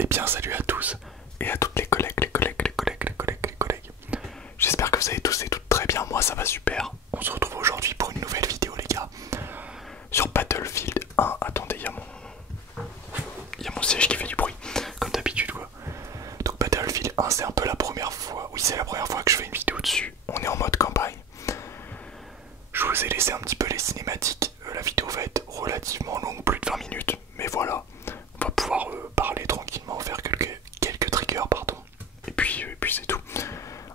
Et bien salut à tous et à toutes les collègues, les collègues, les collègues, les collègues, les collègues. J'espère que vous allez tous et toutes très bien, moi ça va super. On se retrouve aujourd'hui pour une nouvelle vidéo les gars. Sur Battlefield 1, attendez, il y a mon siège qui fait du bruit, comme d'habitude quoi. Donc Battlefield 1 c'est un peu la première fois, oui c'est la première fois que je fais une vidéo dessus. On est en mode campagne. Je vous ai laissé un petit peu les cinématiques, la vidéo va être relativement longue, plus de 20 minutes, mais voilà. On va pouvoir parler tranquillement, faire quelques triggers, pardon. Et puis c'est tout.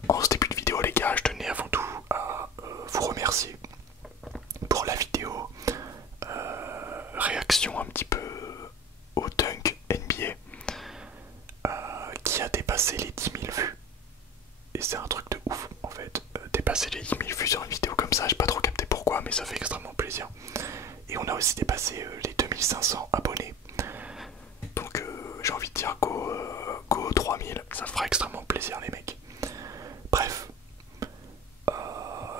En ce début de vidéo les gars, je tenais avant tout à vous remercier pour la vidéo réaction un petit peu au Dunk NBA qui a dépassé les 10 000 vues. Et c'est un truc de ouf en fait. Dépasser les 10 000 vues sur une vidéo comme ça, j'ai pas trop capté pourquoi, mais ça fait extrêmement plaisir. Et on a aussi dépassé les 2500 abonnés. Donc j'ai envie de dire go 3000, ça fera extrêmement plaisir les mecs. Bref,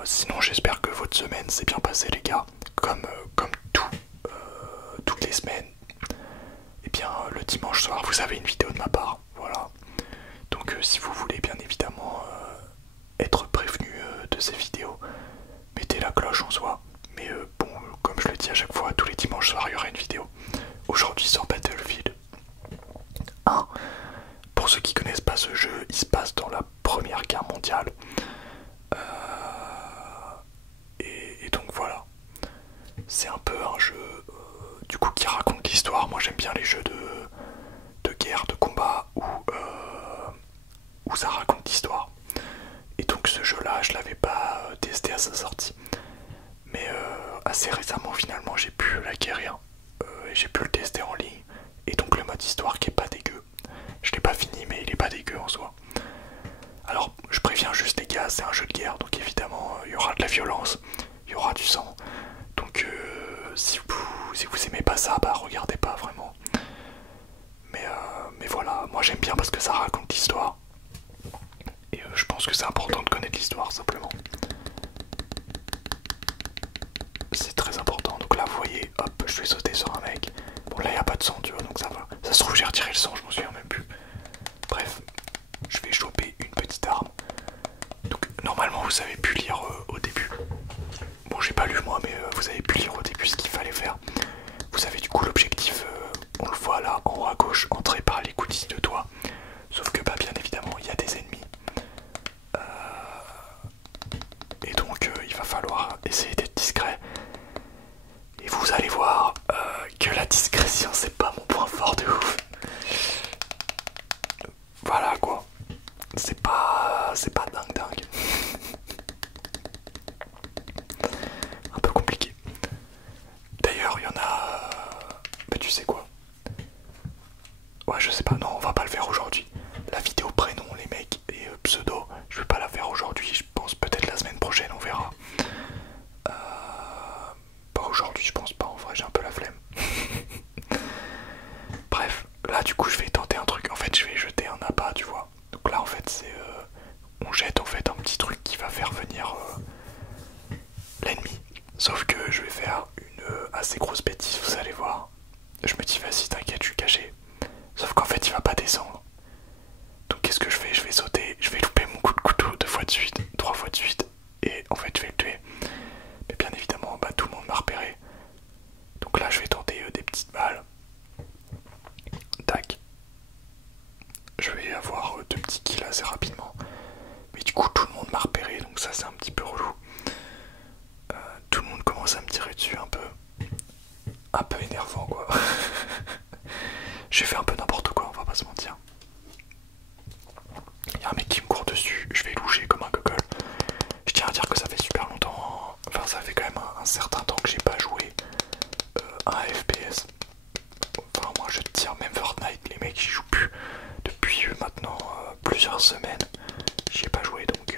sinon j'espère que votre semaine s'est bien passée les gars. Comme toutes les semaines, et bien le dimanche soir vous avez une vidéo de ma part. Voilà. Donc si vous voulez bien évidemment être prévenu de ces vidéos, mettez la cloche en soi. Mais bon, comme je le dis à chaque fois, tous les dimanches soirs il y aura une vidéo. Aujourd'hui sur Battlefield 1. Pour ceux qui connaissent pas ce jeu, il se passe dans la Première Guerre mondiale. Et donc voilà. C'est un peu un jeu du coup qui raconte l'histoire. Moi j'aime bien les jeux de guerre, de combat où ça raconte l'histoire. Et donc ce jeu là je l'avais pas testé à sa sortie. Mais assez récemment finalement j'ai pu l'acquérir. Et j'ai pu le tester en ligne. Et donc le mode histoire qui est pas dégueu. Je l'ai pas fini mais il est pas dégueu en soi. Alors je préviens juste les gars, c'est un jeu de guerre, donc évidemment il y aura de la violence, il y aura du sang. Donc si vous aimez pas ça, bah regardez pas vraiment. Mais voilà, moi j'aime bien parce que ça raconte l'histoire. Et je pense que c'est important de connaître l'histoire simplement. C'est très important, donc là vous voyez, hop, je vais sauter sur un mec. Bon là il n'y a pas de sang tu vois, donc ça va. Ça se trouve j'ai retiré le sang, je m'en souviens même plus. Bref, je vais choper une petite arme. Donc normalement vous avez pu lire au début. Bon j'ai pas lu moi mais vous avez pu lire au début ce qu'il fallait faire. Vous avez du coup l'objectif, on le voit là en haut à gauche, entrer par les goodies de toit. Sauf que bah bien évidemment il y a des ennemis. Et donc il va falloir essayer d'être discret. Et vous allez voir que la discrétion c'est pas mon point fort de ouf. Voilà quoi. C'est pas dingue. Un peu compliqué. D'ailleurs, il y en a... Bah tu sais quoi? Ouais, je sais pas, non, on va pas le faire aujourd'hui. La vidéo prénom, les mecs, et pseudo, je vais pas la faire aujourd'hui. Je pense peut-être la semaine prochaine, on verra. Pas aujourd'hui, je pense pas, en vrai, j'ai un peu la flemme. Bref, là du coup, je vais tenter un truc. En fait, je vais jeter un appât, tu vois. Donc là, en fait, c'est... on jette en fait un petit truc qui va faire venir l'ennemi. Sauf que je vais faire une assez grosse bêtise, vous allez voir. Je me dis vas-y t'inquiète, je suis caché. Sauf qu'en fait il va pas descendre. Donc qu'est-ce que je fais? Je vais sauter, je vais louper mon coup de couteau 2 fois de suite, 3 fois de suite. Et en fait je vais le tuer. Mais bien évidemment bah, tout le monde m'a repéré. Donc là je vais tenter des petites balles. Tac. Je vais avoir 2 petits kills assez rapidement. Mais du coup tout le monde m'a repéré, donc ça c'est un petit peu relou. Tout le monde commence à me tirer dessus un peu énervant quoi. J'ai fait un peu n'importe quoi, on va pas se mentir. Il y a un mec qui me court dessus, je vais loucher comme un gogol. Je tiens à dire que ça fait super longtemps, enfin ça fait quand même un certain temps que j'ai pas joué un FPS. Enfin moi je tire même Fortnite, les mecs j'y jouent plus depuis maintenant plusieurs semaines. J'y ai pas joué donc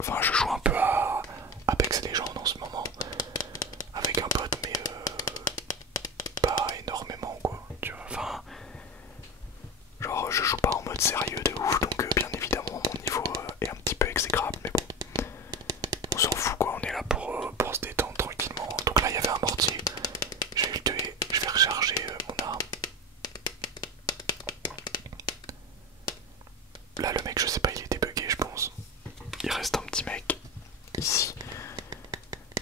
enfin je joue un peu à Apex Legends en ce moment avec un pote mais pas énormément quoi, tu vois, enfin genre je joue pas en mode sérieux de ouf donc bien évidemment mon niveau est un petit peu exécrable mais bon on s'en fout quoi, on est là pour se détendre tranquillement. Donc là il y avait un mortier, je vais le tuer, je vais recharger mon arme. là le mec je sais pas, il était bugué je pense. Il reste un petit mec ici.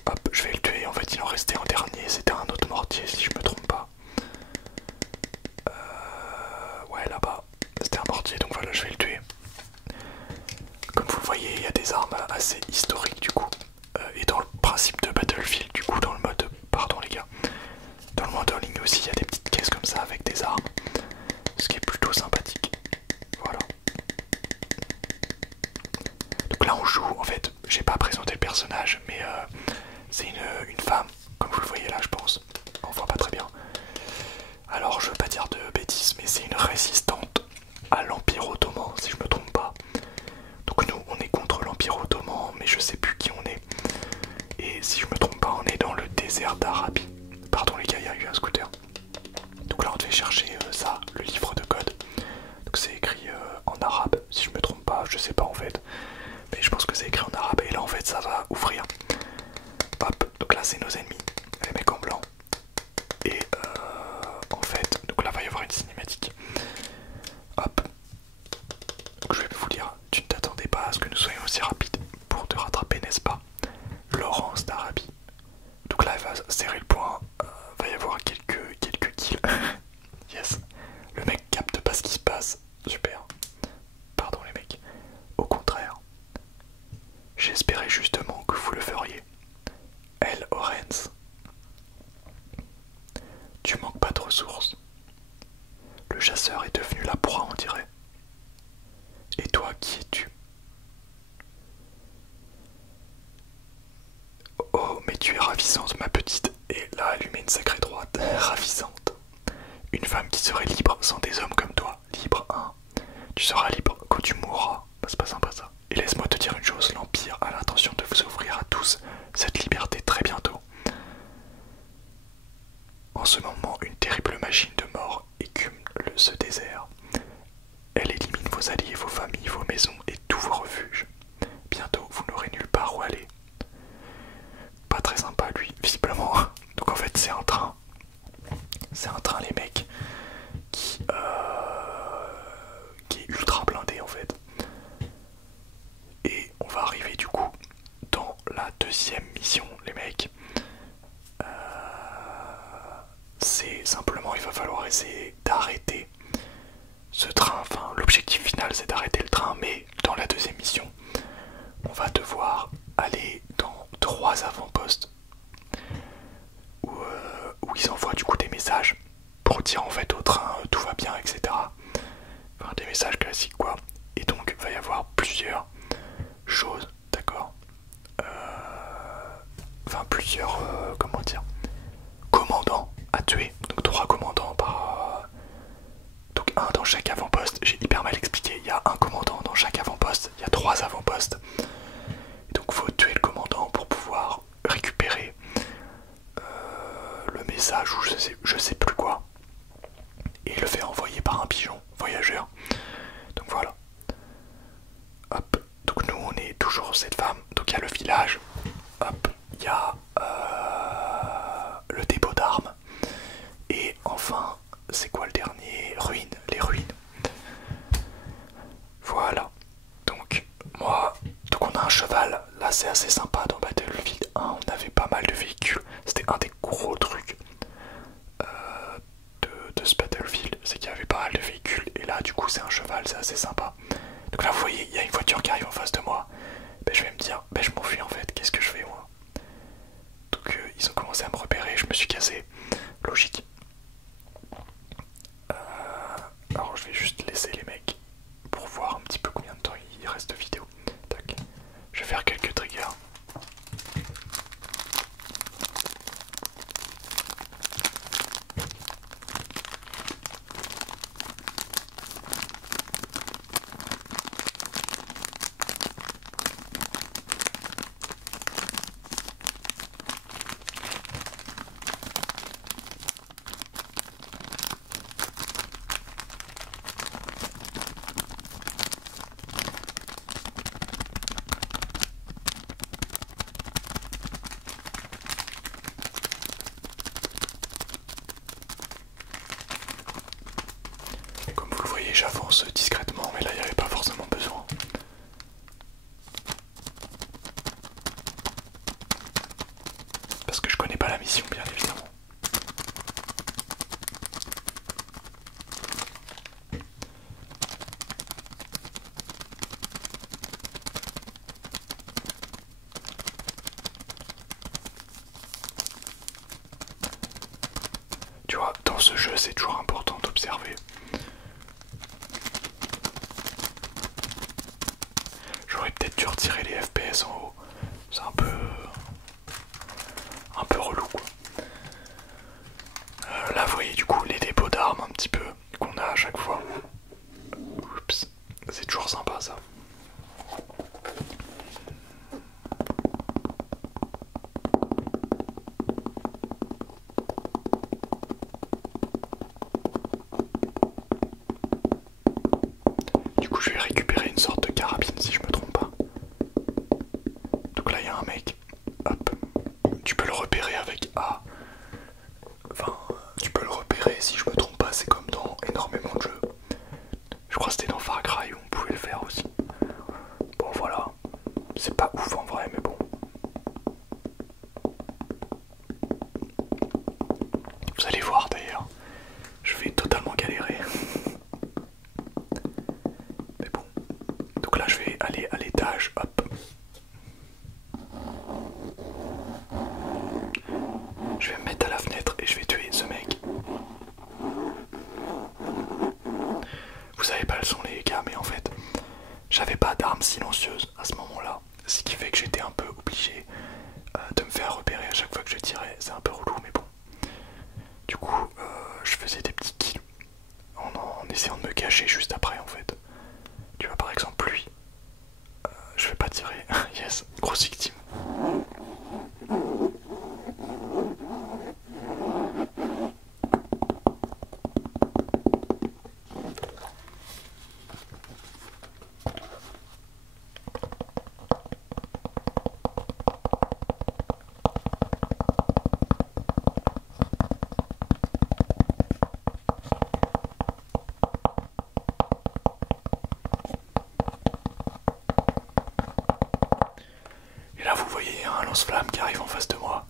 Hop, je vais le tuer. En fait il en restait un dernier, c'était un autre mortier si je me trompe pas. Ouais là-bas, c'était un mortier donc voilà je vais le tuer. Comme vous le voyez il y a des armes assez historiques du coup. Et dans le principe de Battlefield du coup dans le mode, pardon les gars, dans le mode en ligne aussi il y a des petites caisses comme ça avec des armes. Ce qui est plutôt sympathique. Voilà. Donc là on joue, en fait, j'ai pas présenté le personnage, mais c'est une femme, comme vous le voyez là je pense. On voit pas très bien. Alors je veux pas dire de bêtises, mais c'est une résistante à l'Empire Ottoman, si je me trompe pas. Donc nous on est contre l'Empire Ottoman, mais je sais plus qui on est. Et si je me trompe pas, on est dans le désert d'Arabie. Pardon les gars, il y a eu un scooter. Donc là on devait chercher ça, le livre de code. Donc c'est écrit en arabe, si je me trompe pas, je sais pas en fait. Mais je pense que c'est écrit en arabe et là en fait ça va ouvrir. Hop, donc là c'est nos ennemis, les mecs en blanc. Et en fait, donc là va y avoir une cinématique. Hop. Donc je vais vous dire, tu ne t'attendais pas à ce que nous soyons aussi rapides pour te rattraper, n'est-ce pas? Laurence d'Arabie. Donc là elle va serrer le point, va y avoir quelques kills. Yes. Le mec capte pas ce qui se passe. Super. Pardon les mecs. Au contraire. J'espérais justement que vous le feriez. Elle, Orenz. Tu manques pas de ressources. Le chasseur est devenu la proie, on dirait. Et toi, qui es-tu? Oh, mais tu es ravissante, ma petite. Et là, elle lui met une sacrée droite. Ravissante. Une femme qui serait libre sans des hommes comme toi. Libre, hein. Tu seras libre quand tu mourras. Bah, c'est pas sympa ça. Et laisse-moi te dire une chose, l'Empire a l'intention de vous offrir à tous cette liberté très bientôt. En ce moment, une terrible machine de mort écume ce désert. Elle élimine vos alliés, vos familles, vos maisons et tous vos refuges. Bientôt, vous n'aurez nulle part où aller. Pas très sympa lui, visiblement. Donc en fait, c'est un train. C'est un train, les mecs, qui est ultra blindé en fait. Et on va arriver du coup dans la deuxième mission, les mecs. C'est simplement, il va falloir essayer d'arrêter ce train. Enfin, l'objectif final c'est d'arrêter le train, mais dans la deuxième mission, on va devoir aller dans 3 avant-postes où ils envoient du coup des messages pour dire en fait au train tout va bien, etc. Enfin, des messages classiques quoi. Et donc, il va y avoir plusieurs choses, d'accord, enfin plusieurs, comment dire, commandants à tuer. Donc 3 commandants par... donc un dans chaque avant-poste. J'ai hyper mal expliqué, il y a un commandant dans chaque avant-poste, il y a 3 avant-postes. Donc faut tuer le commandant pour pouvoir récupérer le message ou je sais plus quoi. Et le faire envoyer par un pigeon voyageur. Donc voilà. Hop, donc nous on est toujours cette femme. Donc il y a le village. Hop, il y a le dépôt d'armes. Et enfin, c'est quoi le dernier? Ruines, les ruines. Voilà. Donc moi, donc on a un cheval. Là c'est assez sympa dans Battlefield 1. On avait pas mal de véhicules. C'était un des gros trucs de ce Battlefield. C'est qu'il y avait pas mal de véhicules. Et là du coup c'est un cheval, c'est assez sympa. Donc là vous voyez, il y a une voiture qui arrive en face de moi. Ben, je vais me dire, ben, je m'enfuis en fait, qu'est-ce que je fais moi? Donc ils ont commencé à me repérer, je me suis cassé. Logique. Alors je vais juste laisser les mecs pour voir un petit peu combien de temps il reste de vidéo. Tac. Je vais faire quelques triggers. Comme vous le voyez, j'avance discrètement, mais là il n'y avait pas forcément pièce en haut. C'est un peu relou quoi. Là vous voyez du coup les dépôts d'armes un petit peu qu'on a à chaque fois. Oups, c'est toujours sympa ça. Du coup je vais récupérer une sorte de carabine si je me trompe pas. Donc là il y a un mec, hop, tu peux le repérer avec A. Enfin, tu peux le repérer si je me trompe pas, c'est comme dans énormément de jeux. Je crois que c'était dans Far Cry où on pouvait le faire aussi. Bon voilà, c'est pas ouf en vrai mais bon. Vous allez voir d'ailleurs, je vais totalement galérer. Mais bon, donc là je vais aller à l'étage, hop. Je vais me mettre à la fenêtre et je vais tuer ce mec. Vous savez pas le son les gars, mais en fait, j'avais pas d'arme silencieuse à ce moment-là. Ce qui fait que j'étais un peu obligé de me faire repérer à chaque fois que je tirais. C'est un peu relou, mais bon. Du coup, je faisais des petits kills en essayant de me cacher juste après en fait. Tu vois, par exemple, lui, je vais pas tirer. Yes, grosse victime. Et là vous voyez un lance-flamme qui arrive en face de moi.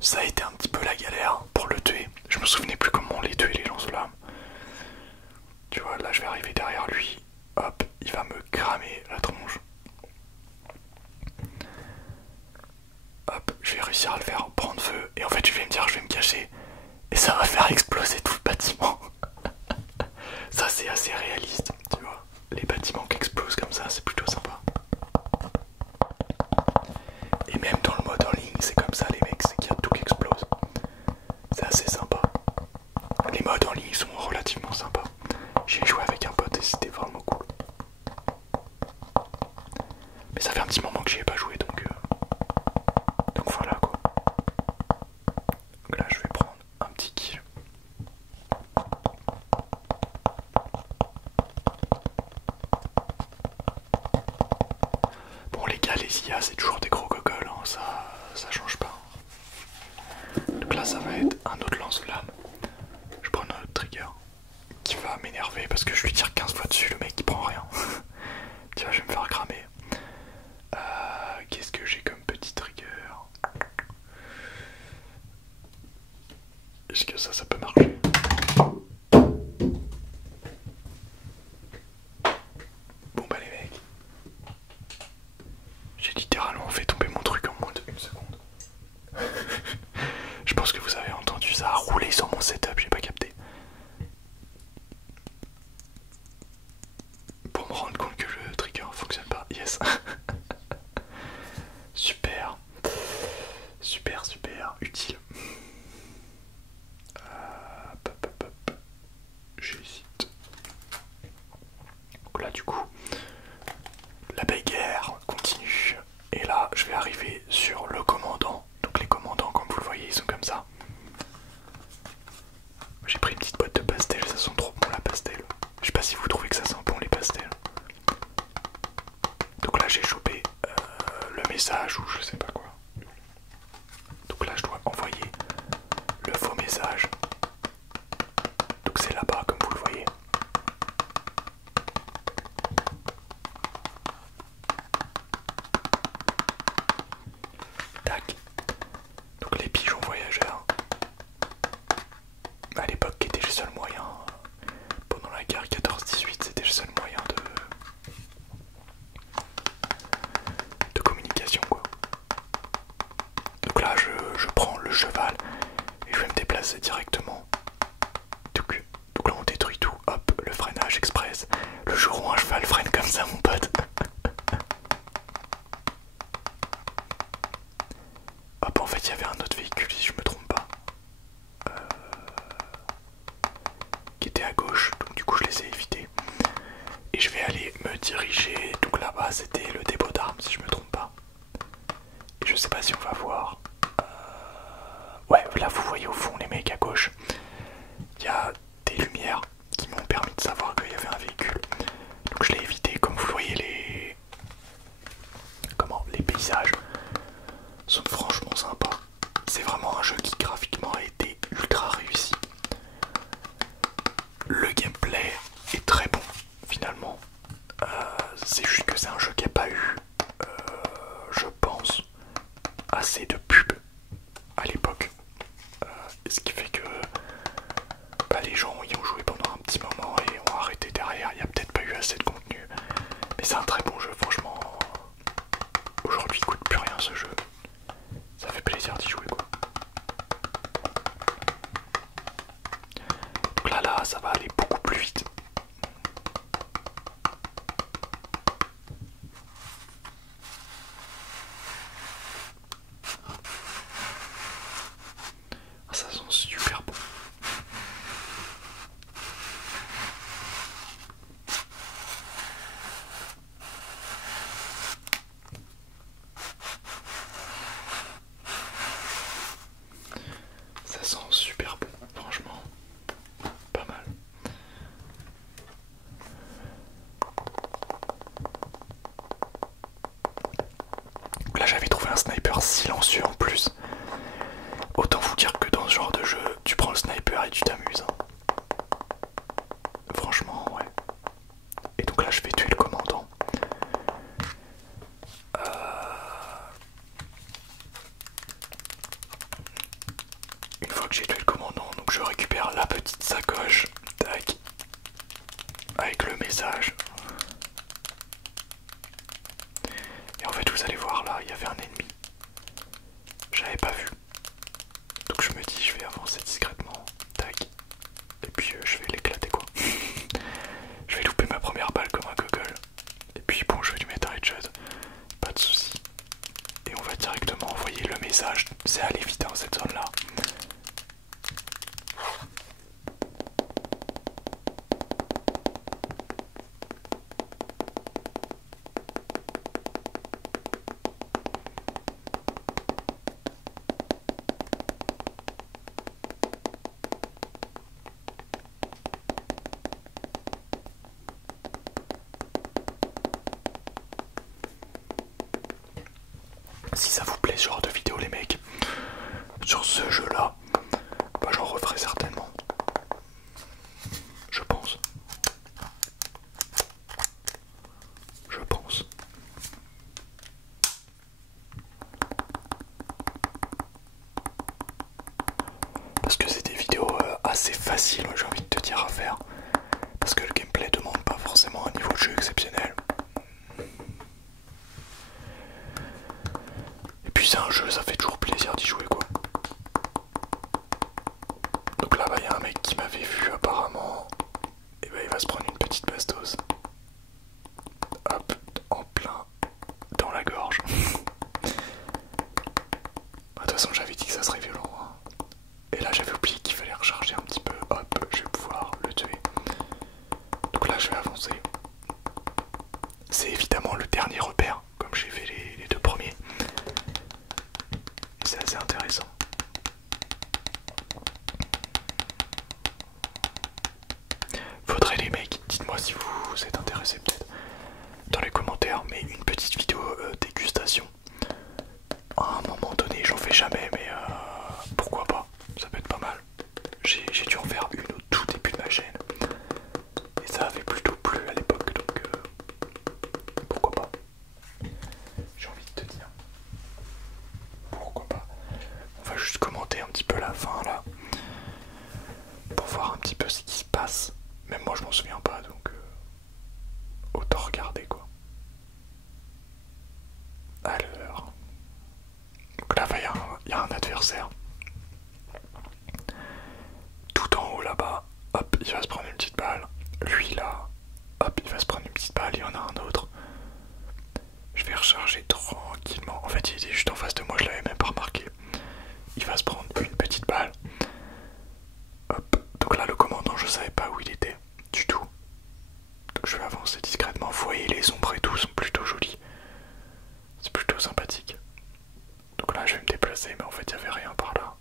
Ça a été un petit peu la galère pour le tuer. Je me souvenais plus comment on les tuait les lance-flammes. Tu vois, là je vais arriver derrière lui. Hop, il va me cramer la tronche. Hop, je vais réussir à le faire prendre feu. Et en fait je vais me dire je vais me cacher. Et ça va faire exploser tout le bâtiment. Ça c'est assez réaliste, tu vois. Les bâtiments qui explosent comme ça, c'est plutôt sympa. Et même dans le mode en ligne, c'est comme ça les mecs, c'est qu'il y a tout qui explose. C'est assez sympa. Les modes en ligne sont relativement sympas. J'ai joué avec un pote et c'était vraiment cool. Mais ça fait un petit moment que j'y ai pas joué donc voilà quoi. Donc là je vais prendre un petit kill. Bon les gars, les IA c'est toujours des gros gogoles, hein, ça change pas. Donc là ça va être un autre lance-flamme. Je prends un autre trigger qui va m'énerver parce que je lui tire 15 fois dessus, le mec il prend rien. Tu vois, je vais me faire cramer. Qu'est-ce que j'ai comme petit trigger? Est-ce que ça peut marcher? Bon bah les mecs, j'ai littéralement fait tomber mon truc en moins de 1 seconde. Je pense que vous avez entendu ça rouler sur mon setup, j'ai pas capté. Pour me rendre compte que le trigger fonctionne pas, yes. Super, super, super utile. J'hésite. Donc là du coup, la bagarre continue. Et là je vais arriver sur le commandant. Donc les commandants comme vous le voyez ils sont comme ça. J'ai pris une petite boîte de pastels, ça sent trop bon la pastel. Je sais pas si vous trouvez que ça sent bon les pastels. Donc là j'ai chopé le message ou je sais pas quoi. Donc là je dois envoyer le faux message. Donc c'est là-bas comme vous le voyez. Tac. Donc les pigeons voyageurs. À l'époque qui était le seul moyen. Pendant la guerre 14-18 c'était le seul moyen de communication quoi. assez de pubs à l'époque. Ce qui fait que bah, les gens y ont joué pendant un petit moment et ont arrêté derrière. Il n'y a peut-être pas eu assez de contenu. Mais c'est un très bon jeu, franchement. Aujourd'hui, il coûte plus rien ce jeu. Ça fait plaisir d'y jouer, quoi. Donc là, ça va aller beaucoup plus vite. Ah, ça sent super bon. Ça sent super bon, franchement, pas mal. Donc là j'avais trouvé un sniper silencieux en plus. Autant vous dire que dans ce genre de jeu, tu prends le sniper et tu t'amuses. Franchement, ouais. Et donc là je vais tuer le commandant. Une fois que j'ai tué le commandant, donc je récupère la petite sacoche, tac, avec le message. Et en fait vous allez voir là, il y avait un ennemi. J'avais pas vu. Donc je me dis je vais avancer discrètement, tac. Et puis je vais l'éclater quoi. Je vais louper ma première balle comme un gogol. Et puis bon je vais lui mettre un headshot. Pas de soucis. Et on va directement envoyer le message. C'est aller vite dans cette zone là. Si ça vous plaît ce genre de vidéo les mecs, sur ce jeu là, bah j'en referai certainement. Je pense. Je pense. Parce que c'est des vidéos assez faciles, j'ai envie de te dire, à faire. Parce que le gameplay demande pas forcément un niveau de jeu exceptionnel. Et puis c'est un jeu, ça fait toujours plaisir d'y jouer quoi. Donc là-bas il y a un mec qui m'avait vu apparemment. Et bah il va se prendre une petite bastos. Hop, en plein dans la gorge. De toute façon j'avais dit que ça serait violent. Hein. Et là j'avais oublié qu'il fallait recharger un petit peu. Hop, je vais pouvoir le tuer. Donc là je vais avancer. C'est évidemment le dernier repère, comme j'ai fait les deux premiers. C'est assez intéressant. Faudrait les mecs, dites-moi si vous êtes intéressés peut-être dans les commentaires, mais une petite vidéo dégustation. À un moment donné, j'en fais jamais, mais pourquoi pas, ça peut être pas mal. J'ai dû en faire une au tout début de ma chaîne. Et ça avait plutôt plu à l'époque, donc pourquoi pas. J'ai envie de te dire. Pourquoi pas. On va juste commenter un petit peu la fin là. Pour voir un petit peu ce qui se passe. Même moi je m'en souviens pas, donc autant regarder quoi. Alors. Donc là il y a un adversaire. Tout en haut là-bas, hop, il va se prendre une petite balle. Lui là, hop, il va se prendre une petite balle, il y en a un autre. Je vais recharger tranquillement. En fait, il était juste en face de moi, je l'avais même pas remarqué. Il va se prendre une petite balle. Hop, donc là le commandant, je savais pas où il était du tout. Donc je vais avancer discrètement. Vous voyez, les ombres et tout sont plutôt jolies. C'est plutôt sympathique. Donc là je vais me déplacer, mais en fait il n'y avait rien par là.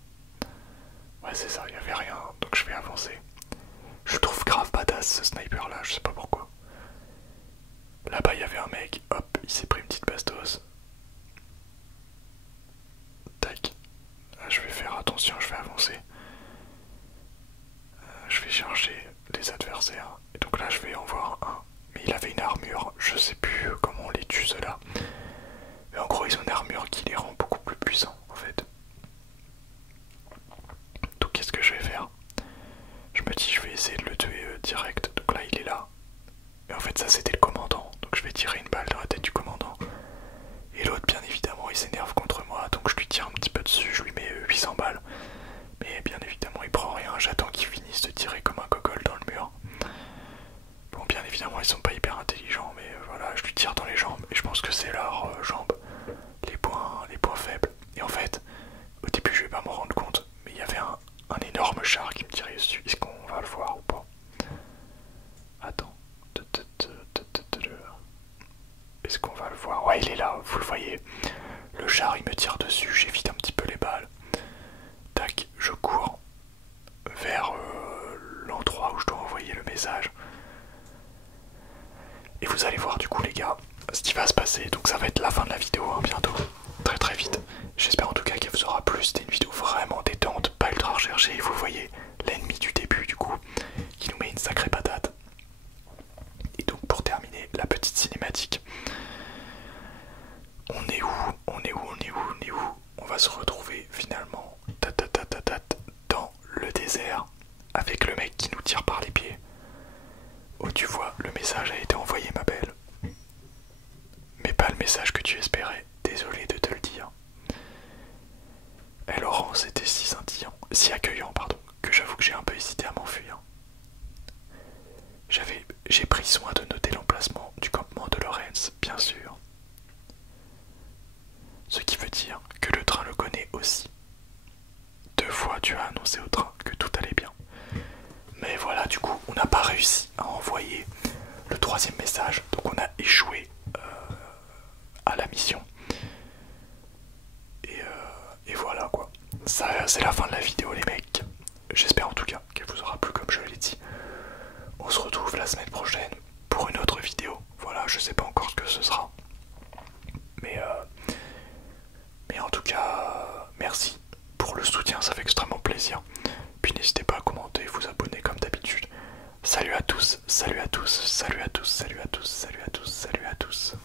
Ouais c'est ça, il n'y avait rien, donc je vais avancer. Je trouve grave badass ce sniper là, je sais pas pourquoi. Là-bas il y avait un mec, hop, il s'est pris une petite bastos. Tac. Là, je vais faire attention, je vais avancer. Je vais chercher les adversaires. Et donc là je vais en voir un. Mais il avait une armure, je sais plus comment on les tue ceux-là. Mais en gros ils ont une armure qui les rend beaucoup plus puissants. Et en fait ça c'était le commandant, donc je vais tirer une balle dans la tête du commandant. Et l'autre bien évidemment il s'énerve contre moi, donc je lui tire un petit peu dessus, je lui mets 800 balles. Mais bien évidemment il prend rien, j'attends qu'il finisse de tirer comme un gogol dans le mur. Bon bien évidemment ils sont pas hyper intelligents, mais voilà, je lui tire dans les jambes et je pense que c'est leurs jambes les points faibles. Et en fait, au début je vais pas m'en rendre compte, mais il y avait un énorme char qui me tirait dessus. Est-ce qu'on va le voir ou pas? Attends. Est-ce qu'on va le voir? Ouais, il est là, vous le voyez. Le char il me tire dessus, j'évite un petit peu les balles. Tac, je cours vers l'endroit où je dois envoyer le message. Et vous allez voir du coup les gars ce qui va se passer. Donc ça va être la fin de la vidéo hein, bientôt. Très très vite. J'espère en tout cas qu'elle vous aura plu. C'était une vidéo vraiment détente, pas ultra recherchée. Vous voyez l'ennemi du début du coup qui nous met une sacrée patate. Et donc pour terminer la petite cinématique. On est où? On va se retrouver finalement dans le désert avec le mec qui nous tire par les pieds. Oh tu vois, le message a été envoyé ma belle. Mais pas le message que tu espérais, désolé de te le dire. Et Laurent, c'était si accueillant, pardon, que j'avoue que j'ai un peu hésité à m'enfuir. J'ai pris soin de noter l'emplacement du campement de Lorenz, bien sûr. Ce qui veut dire que le train le connaît aussi. 2 fois tu as annoncé au train que tout allait bien. Mais voilà, du coup, on n'a pas réussi à envoyer le 3e message, donc on a échoué à la mission. Et voilà quoi. Ça, c'est la fin de la vidéo les mecs. J'espère en tout cas qu'elle vous aura plu comme je l'ai dit. On se retrouve la semaine prochaine pour une autre vidéo. Voilà, je sais pas encore ce que ce sera. Mais en tout cas, merci pour le soutien, ça fait extrêmement plaisir. Puis n'hésitez pas à commenter, vous abonner comme d'habitude. Salut à tous, salut à tous, salut à tous, salut à tous, salut à tous, salut à tous.